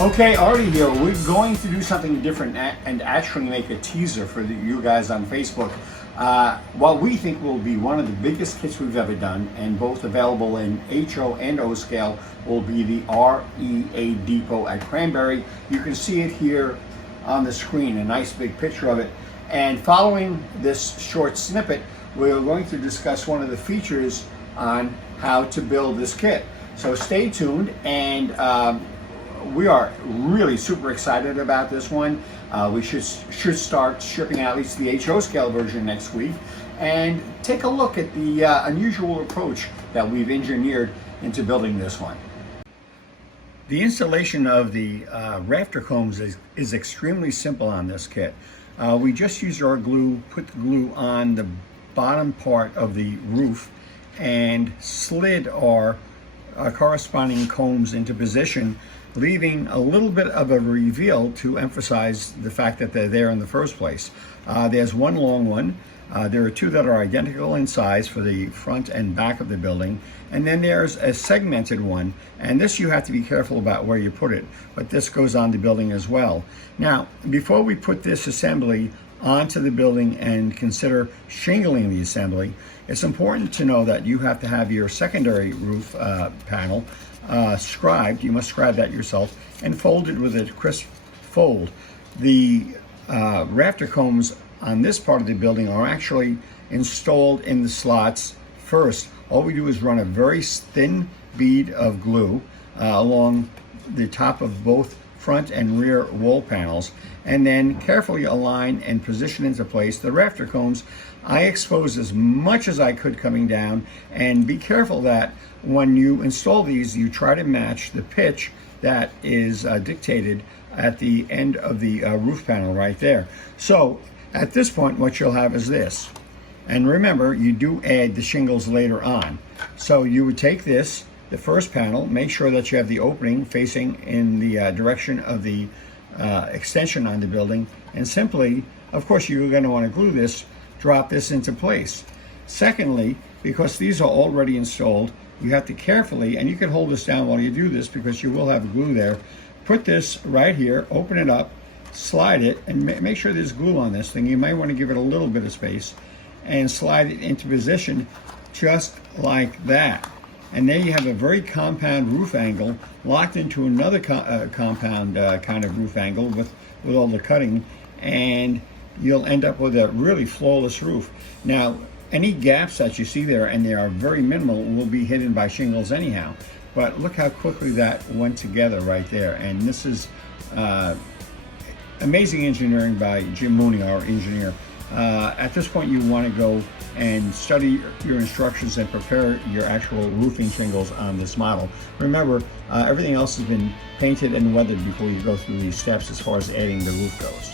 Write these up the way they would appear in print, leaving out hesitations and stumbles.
Okay, Artie here. We're going to do something different and actually make a teaser for you guys on Facebook. What we think will be one of the biggest kits we've ever done, and both available in HO and O scale, will be the REA Depot at Cranberry. You can see it here on the screen, a nice big picture of it. And following this short snippet, we're going to discuss one of the features on how to build this kit. So stay tuned, and we are really super excited about this one. We should start shipping out at least the HO scale version next week, and take a look at the unusual approach that we've engineered into building this one. The installation of the rafter combs is extremely simple on this kit. We just used our glue, put the glue on the bottom part of the roof, and slid our corresponding combs into position, leaving a little bit of a reveal to emphasize the fact that they're there in the first place. There's one long one. There are two that are identical in size for the front and back of the building. And then there's a segmented one. And this you have to be careful about where you put it. But this goes on the building as well. Now, before we put this assembly onto the building and consider shingling the assembly, it's important to know that you have to have your secondary roof panel scribed. You must scribe that yourself and folded with a crisp fold. The rafter combs on this part of the building are actually installed in the slots first. All we do is run a very thin bead of glue along the top of both front and rear wall panels, and then carefully align and position into place the rafter combs. I exposed as much as I could coming down, and be careful that when you install these, you try to match the pitch that is dictated at the end of the roof panel right there. So at this point, what you'll have is this. And remember, you do add the shingles later on. So you would take this, the first panel, make sure that you have the opening facing in the direction of the extension on the building, and simply, of course, you're going to want to glue this, drop this into place. Secondly, because these are already installed, you have to carefully, and you can hold this down while you do this because you will have glue there, put this right here, open it up, slide it, and make sure there's glue on this thing. You might want to give it a little bit of space, and slide it into position just like that. And there you have a very compound roof angle locked into another compound kind of roof angle with all the cutting, and you'll end up with a really flawless roof. Now, any gaps that you see there, and they are very minimal, will be hidden by shingles anyhow. But look how quickly that went together right there. And this is amazing engineering by Jim Mooney, our engineer. At this point, you want to go and study your instructions and prepare your actual roofing shingles on this model. Remember, everything else has been painted and weathered before you go through these steps as far as adding the roof goes.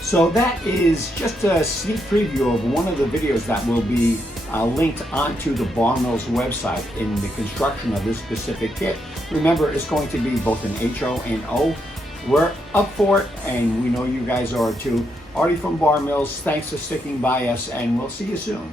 So that is just a sneak preview of one of the videos that will be linked onto the Bar Mills website in the construction of this specific kit. Remember, it's going to be both an HO and O. We're up for it, and we know you guys are too. Artie from Bar Mills, thanks for sticking by us, and we'll see you soon.